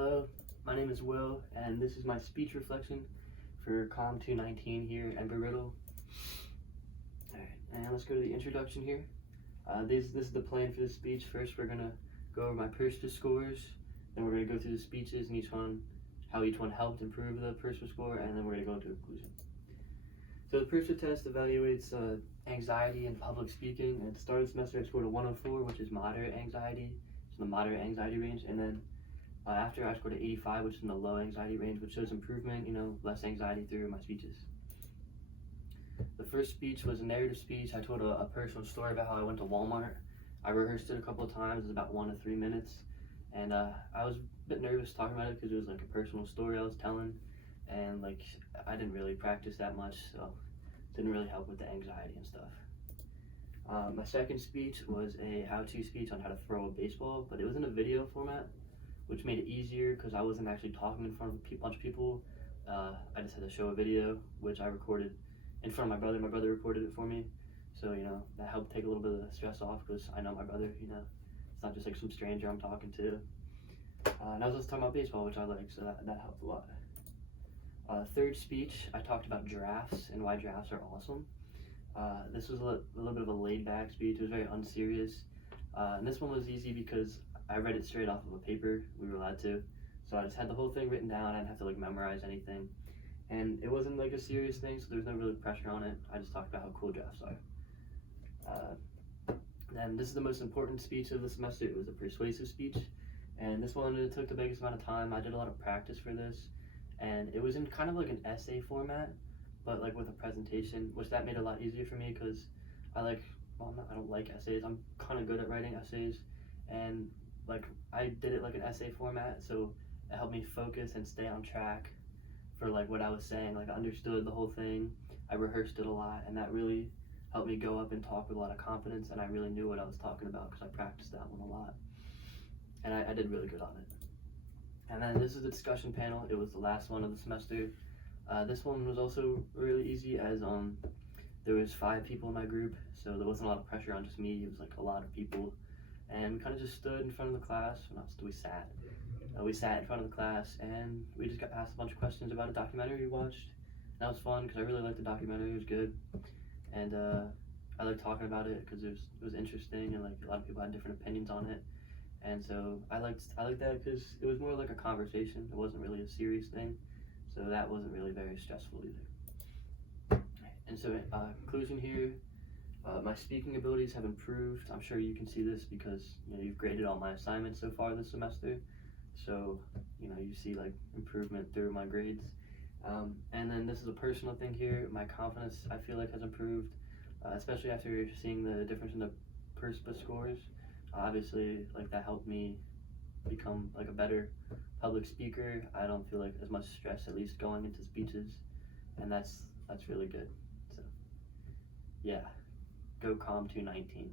Hello, my name is Will, and this is my speech reflection for COM 219 here at Embry-Riddle. Alright, and let's go to the introduction here. This is the plan for the speech. First, we're going to go over my PERSPA scores, then we're going to go through the speeches and how each one helped improve the PERSPA score, and then we're going to go into conclusion. So the PERSPA test evaluates anxiety and public speaking. At the start of the semester, I scored a 104, which is moderate anxiety. It's in the moderate anxiety range, and then after I scored an 85, which is in the low anxiety range, which shows improvement, less anxiety through my speeches. The first speech was a narrative speech. I told a personal story about how I went to Walmart. I rehearsed it a couple of times. It was about 1 to 3 minutes. And I was a bit nervous talking about it because it was like a personal story I was telling. And I didn't really practice that much, so it didn't really help with the anxiety and stuff. My second speech was a how-to speech on how to throw a baseball, but it was in a video format, which made it easier because I wasn't actually talking in front of a bunch of people. I just had to show a video, which I recorded in front of my brother. My brother recorded it for me. So, that helped take a little bit of the stress off because I know my brother, it's not just like some stranger I'm talking to. And I was just talking about baseball, which I like, so that helped a lot. Third speech, I talked about giraffes and why giraffes are awesome. This was a little bit of a laid-back speech. It was very unserious. And this one was easy because I read it straight off of a paper. We were allowed to. So I just had the whole thing written down. I didn't have to memorize anything. And it wasn't a serious thing, so there's no really pressure on it. I just talked about how cool giraffes are. Then this is the most important speech of the semester. It was a persuasive speech. And this one, it took the biggest amount of time. I did a lot of practice for this. And it was in kind of like an essay format, but with a presentation, which that made it a lot easier for me because I don't like essays. I'm kind of good at writing essays. And I did it like an essay format, so it helped me focus and stay on track for what I was saying. I understood the whole thing. I rehearsed it a lot, and that really helped me go up and talk with a lot of confidence, and I really knew what I was talking about because I practiced that one a lot. And I did really good on it. And then this is the discussion panel. It was the last one of the semester. This one was also really easy as there was 5 people in my group, so there wasn't a lot of pressure on just me. It was a lot of people. And we kind of just stood in front of the class. We sat. We sat in front of the class, and we just got asked a bunch of questions about a documentary we watched. That was fun because I really liked the documentary. It was good, and I liked talking about it because it was interesting, and a lot of people had different opinions on it. And so I liked that because it was more like a conversation. It wasn't really a serious thing, so that wasn't really very stressful either. And so conclusion here. My speaking abilities have improved. I'm sure you can see this because you've graded all my assignments so far this semester, so you see improvement through my grades. And then this is a personal thing here. My confidence, I feel has improved, especially after seeing the difference in the PERSPA scores. Obviously, that helped me become a better public speaker. I don't feel as much stress, at least going into speeches, and that's really good. So yeah. Go COM 219.